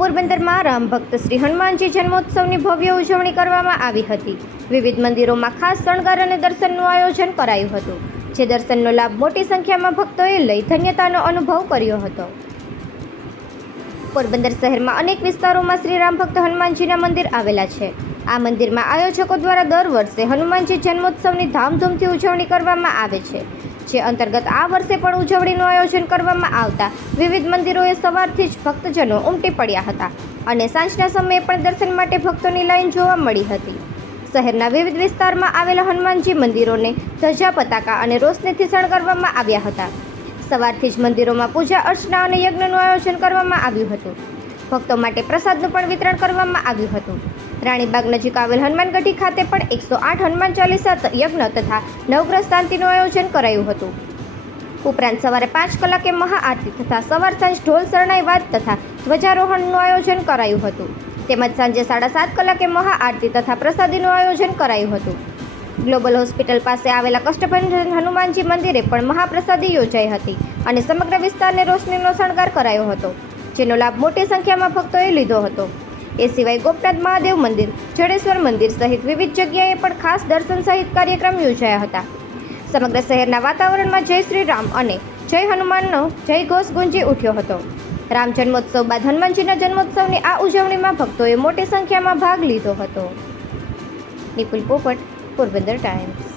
પોરબંદરમાં રામ ભક્ત શ્રી હનુમાનજી જન્મોત્સવની ભવ્ય ઉજવણી કરવામાં આવી હતી. વિવિધ મંદિરોમાં ખાસ શણગાર અને દર્શનનું આયોજન કરાયું હતું, જે દર્શનનો લાભ મોટી સંખ્યામાં ભક્તોએ લઈ ધન્યતાનો અનુભવ કર્યો હતો. પોરબંદર શહેરમાં અનેક વિસ્તારોમાં શ્રી રામ ભક્ત હનુમાનજીના મંદિર આવેલા છે. આ મંદિરમાં આયોજકો દ્વારા દર વર્ષે હનુમાનજી જન્મોત્સવની ધામધૂમથી ઉજવણી કરવામાં આવે છે. જે અંતર્ગત આ વર્ષે પણ ઉજવણીનું આયોજન કરવામાં આવતા વિવિધ મંદિરોએ સવારથી જ ભક્તજનો ઉમટી પડ્યા હતા અને સાંજના સમયે પણ દર્શન માટે ભક્તોની લાઈન જોવા મળી હતી. શહેરના વિવિધ વિસ્તારમાં આવેલા હનુમાનજી મંદિરોને ધજા, પતાકા અને રોશનીથી શણગારવામાં આવ્યા હતા. સવારથી જ મંદિરોમાં પૂજા, અર્ચના અને યજ્ઞનું આયોજન કરવામાં આવ્યું હતું. ભક્તો માટે પ્રસાદનું પણ વિતરણ કરવામાં આવ્યું હતું. રાણીબાગ નજીક આવેલ હનુમાનગઢી ખાતે પણ એકસો આઠ હનુમાન ચાલીસા યજ્ઞ તથા નવગ્રહ શાંતિનું આયોજન કરાયું હતું. ઉપરાંત સવારે પાંચ કલાકે મહાઆરતી તથા સવાર સાંજ ઢોલ શરણાઈ વાત તથા ધ્વજારોહણનું આયોજન કરાયું હતું. તેમજ સાંજે સાડા સાત કલાકે મહાઆરતી તથા પ્રસાદીનું આયોજન કરાયું હતું. ગ્લોબલ હોસ્પિટલ પાસે આવેલા કષ્ટભંજન હનુમાનજી મંદિરે પણ મહાપ્રસાદી યોજાઈ હતી અને સમગ્ર વિસ્તારને રોશનીનો શણગાર કરાયો હતો, જેનો લાભ મોટી સંખ્યામાં ભક્તોએ લીધો હતો. એ સિવાય ગોપનાથ મહાદેવ મંદિર, જડેશ્વર મંદિર સહિત વિવિધ જગ્યાએ પણ ખાસ દર્શન સહિત કાર્યક્રમ યોજાયા હતા. સમગ્ર શહેરના વાતાવરણમાં જય શ્રી રામ અને જય હનુમાનનો જય ઘોષ ગુંજી ઉઠ્યો હતો. રામ જન્મોત્સવ બાદ હનુમાનજીના જન્મોત્સવની આ ઉજવણીમાં ભક્તોએ મોટી સંખ્યામાં ભાગ લીધો હતો. નિપુલ પોપટ, પોરબંદર ટાઈમ્સ.